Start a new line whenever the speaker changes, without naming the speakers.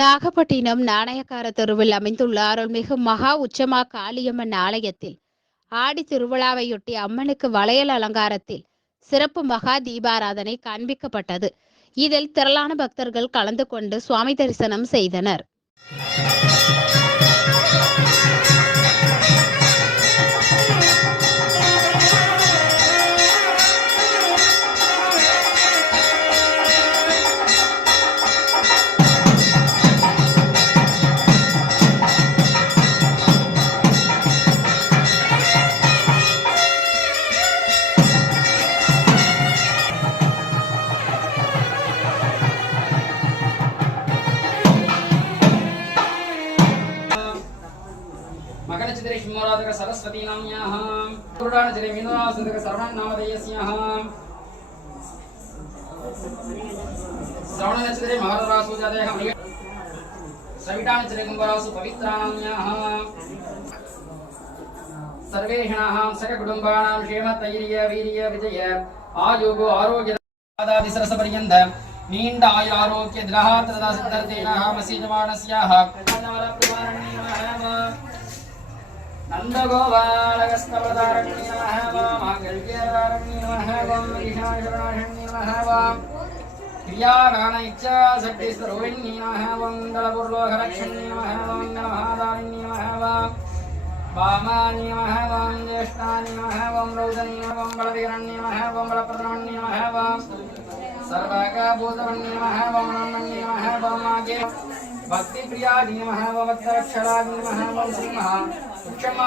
நாகப்பட்டினம் நாணயக்கார தெருவில் அமைந்துள்ள அருள்மிகு மகா உச்சமா காளியம்மன் ஆலயத்தில் ஆடி திருவிழாவையொட்டி அம்மனுக்கு வளையல் அலங்காரத்தில் சிறப்பு மகா தீபாராதனை காண்பிக்கப்பட்டது. இதில் திரளான பக்தர்கள் கலந்து கொண்டு சுவாமி தரிசனம் செய்தனர்.
मकरचित्रे शिवराधक सरस्वती नाम्याः पुराणचिरे मीनरासुदक सर्वण्णामधेयस्याः श्रवणनचित्रे महारासु जातयः सविटानचिरे कुम्भरासु पवित्रानाम्याः सर्वेषणाः सककुटुम्बानां क्षेमतैर्य वीर्य विजय आयोगो आरोग्य आदादिसरसपर्यन्त நீண்ட ஆய ஆரோக்கிய திரகாத்திரதா नन्दगोपालकस्तवतारण्ये नमः वामाङ्गल्येवारण्ये नमः वां ईशाशरणाशरण्ये नमः वां क्रियादान इच्छा शक्तिस्वरूपिण्ये नमः मङ्गलपूर्वोघलक्षण्ये नमः मङ्गलमहादारिण्ये नमः वां वामानि नमः वां ज्येष्ठानि नमः वां रौदनि वां बलविरण्ये नमः वां बलप्रदमण्ये नमः वां सर्वकाभूतवण्ये नमः वां नमः वां मागे भक्तिप्रिया धीमः भवत्तरक्षरा धीमः मौसीमः उक्षमा